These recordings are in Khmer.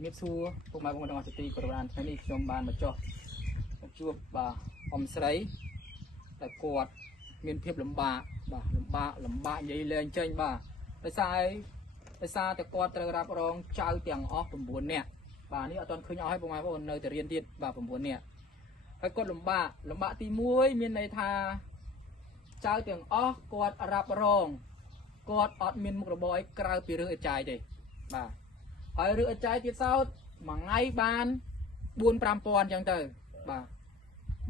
ជំរាបសួរពុកម៉ែបងប្អូនទាំងអស់ជាទីគោរពអានថ្ងៃនេះខ្ញុំបានមកចុះជួបបាទអ៊ំស្រីដែលគាត់មានភាពលំបាកបាទលំបាកនិយាយលែងចេញបាទដោយសារតែគាត់ត្រូវរ៉ាប់រងចៅទាំងអស់9នាក់បាទនេះអត់ទាន់ឃើញអស់ហើយពុកម៉ែបងប្អូននៅតែរៀនទៀតបាទ9នាក់ហើយគាត់លំបាកទី1មានន័យថាចៅទាំងអស់គាត់រ៉ាប់រងគាត់អត់មានមុខរបរអីក្រៅពីរឿងអេចាយទេបាទហើយរឿងអេចាយទៀតសោតមួយថ្ងៃបាន4-5ពាន់អញ្ចឹងទៅបាទ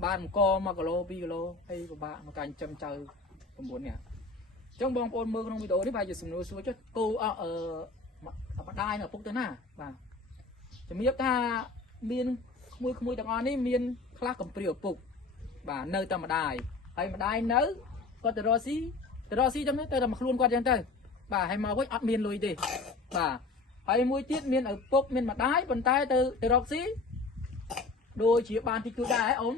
បានអង្គ1គីឡូ2គីឡូហើយពិបាកក្នុងការចិញ្ចឹមចៅ9នាក់អញ្ចឹងបងប្អូនមើលក្នុងវីដេអូនេះបាទជាសំណួរសួរចុះគោម្ដាយនៅឪពុកទៅណាបាទជំរាបថាមានក្មួយទាំងអស់នេះមានខ្លះកំព្រាឪពុកបាទនៅតែម្ដាយហើយម្ដាយនៅគាត់ទៅរកស៊ីចាំទៅតែមកខ្លួនគាត់អញ្ចឹងទៅបាទហើយមកវិញអត់មានលុយទេបាទហើយមួយទៀតមានឪពុកមានម្ដាយប៉ុន្តែទៅរកស៊ីដូចជាបានតិចតួចដែរអ៊ំ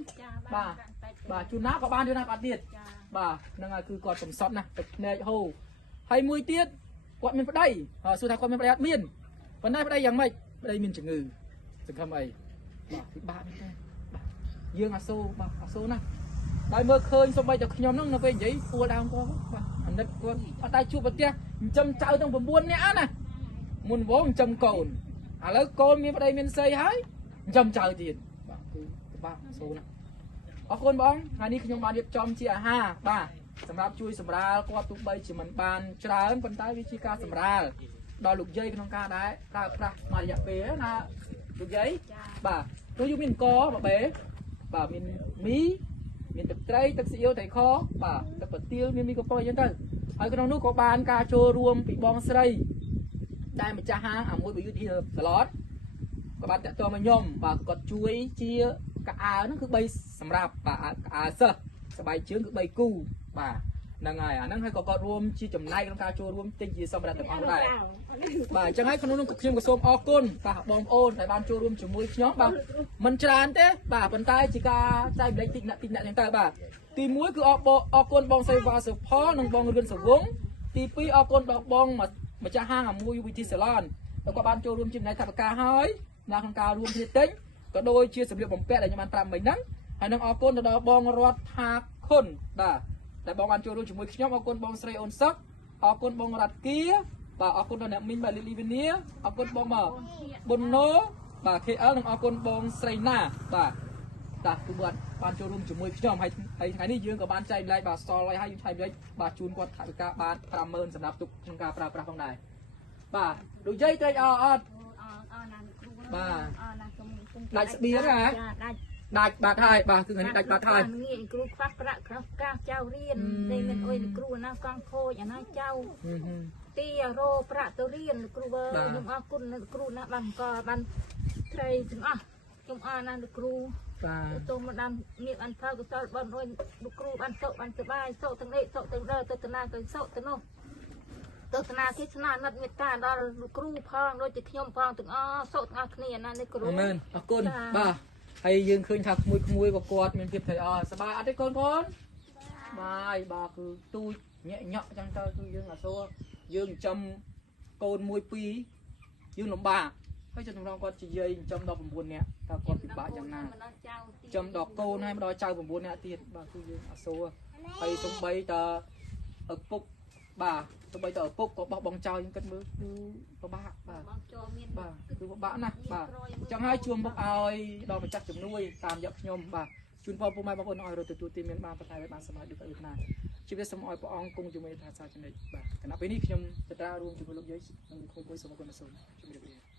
បាទជួនណាក៏បានជួនណាក៏អត់ទៀតបាទហ្នឹងហើយគឺគាត់កំសត់ណាទឹកភ្នែកហូរហើយមួយទៀតគាត់មានប្តីសួរថាគាត់មានប្តីអត់មានប៉ុន្តែប្តីយ៉ាងម៉េចប្តីមានជំងឺសង្ឃឹមអីបាទពិបាកមែនទេបាទយើងអាសូរណាដោយមើលឃើញសូម្បីតែខ្ញុំហ្នឹងនៅពេលនិយាយពួលដើមគាត់បាទអាណិតគាត់អត់តែជួបប្រទះចិញ្ចឹមចៅទាំង9នាក់ណាមុនវងចិញ្ចឹមកូនឥឡូវកូនមានប្តីមានស្រីហើយចិញ្ចឹមចៅទៀតបាទគឺពិបាកសូរណាអរគុណបងថ្ងៃនេះខ្ញុំបានរៀបចំជាអាហារបាទសម្រាប់ជួយសម្រាលគាត់ទោះបីជាមិនបានច្រើនប៉ុន្តែវាជាការសម្រាលដល់លោកយាយក្នុងការដែរប្រើប្រាស់មួយរយៈពេលណាលោកយាយបាទព្រោះយើងមានអង្គមកបេបាទមានមីមានទឹកត្រីទឹកស៊ីអ៊ីវត្រីខបាទទឹកប្រទាលមានមីកប៉ោអញ្ចឹងទៅហើយក្នុងនោះក៏បានការចូលរួមពីបងស្រីដែលម្ចាស់ហាងមួយ Beauty Salon ក៏បានតាក់ទងមកខ្ញុំបាទគាត់ជួយជាកៅអៅហ្នឹងគឺ3សម្រាប់បាទកៅអៅសិស្សស្បែកជើងគឺ3គូបាទហ្នឹងហើយអាហ្នឹងហើយក៏គាត់រួមជាចំណែកក្នុងការចូលរួមទិញជាសម្រាប់ទាំងអស់ដែរបាទអញ្ចឹងហើយក្នុងនោះខ្ញុំក៏សូមអរគុណបាទបងប្អូនដែលបានចូលរួមជាមួយខ្ញុំបាទមិនច្រើនទេបាទប៉ុន្តែជាការចែកម្លែកតិចណាស់អញ្ចឹងទៅបាទទី1គឺអរគុណបងសេវាសុផលនិងបងរឿនសវងទី2អរគុណដល់បងម្ចាស់ហាងមួយ Beauty Salon แล้วก็បានចូលរួមជាមួយថវិកាហើយនៅក្នុងការរួមគ្នាទិញក៏ដូចជាសម្លៀកបំពាក់ដែលខ្ញុំបានប្រាប់មិញហ្នឹងហើយនឹងអរគុណទៅដល់បងរដ្ឋថាខុនបាទដែលបងបានចូលរួមជាមួយខ្ញុំអរគុណបងស្រីអូនសឹកអរគុណបងរ៉ាត់គៀបាទអរគុណដល់អ្នកមីងបាទលីលីវីនីអរគុណបងមកប៊ុនណូបាទ KL និងអរគុណបងស្រីណាបាទគឺបានចូលរួមជាមួយខ្ញុំហើយថ្ងៃនេះយើងក៏បានចែកម្លែកបាទសល់ហើយយើងចែកម្លែកបាទជូនគាត់ថវិកាបាន50000សម្រាប់ទុកក្នុងការប្រើប្រាស់ផងដែរបាទលោកយាយត្រេកអរអត់បាទដាច់ស្បៀងហ៎ដាច់បាត់ហើយបាទគឺថ្ងៃនេះដាច់បាត់ហើយងាយគ្រូខ្វះប្រាក់ខ្វះការចៅរៀនតែមិនអុយគ្រូណាកង់ខូចអាណាចៅទីរោប្រាក់ទៅរៀនគ្រូវើខ្ញុំអរគុណគ្រូណាបានកបានត្រីទាំងអស់ខ្ញុំអរណាលោកគ្រូបាទទៅមកដាំមានអនផលកសលបងអុយលោកគ្រូបានសុខបានសុបាយសុខទាំងនេះសុខទាំងដើទៅតាណាទៅសុខទៅនោះទស្សនាទេសនាណិតមេត្តាដល់លោកគ្រូផងដូចជាខ្ញុំផងទាំងអស់សុខទាំងអស់គ្នាណានេះគ្រូអាមែនអរគុណបាទហើយយើងឃើញថាក្មួយក៏គាត់មានភាពត្រេកអរសប្បាយអត់ទេកូនបាយបាទគឺទូចញាក់ញក់អញ្ចឹងទៅគឺយើងអាសូរយើងចិញ្ចឹមកូន1 2យើងលំបាកហើយចំណងគាត់ជាយាយចិញ្ចឹមដល់9នាក់តើគាត់ពិបាកយ៉ាងណាចិញ្ចឹមដល់កូនហើយមកដល់ចៅ9នាក់ទៀតបាទគឺយើងអាសូរហើយសំបីតឪពុកបាទទៅបីតឪពុកក៏បោះបង់ចោលយើងគិតមើលគឺពិបាកបាទគឺពិបាកណាស់បាទអញ្ចឹងហើយជួមមុខឲ្យដល់ម្ចាស់ជំនួយតាមរយៈខ្ញុំបាទជូនពរពុកម៉ែបងប្អូនឲ្យរត់ទទួលទីមានបានប្រកបបានសមត្ថដូចទៅណាជីវិតសូមឲ្យព្រះអង្គគង់ជាមួយថាសាចំណិចបាទគណៈពេលនេះខ្ញុំទៅតាមរួមជាមួយលោកយាយនិងលោកគ្រូសូមអរគុណសូមជម្រាបលា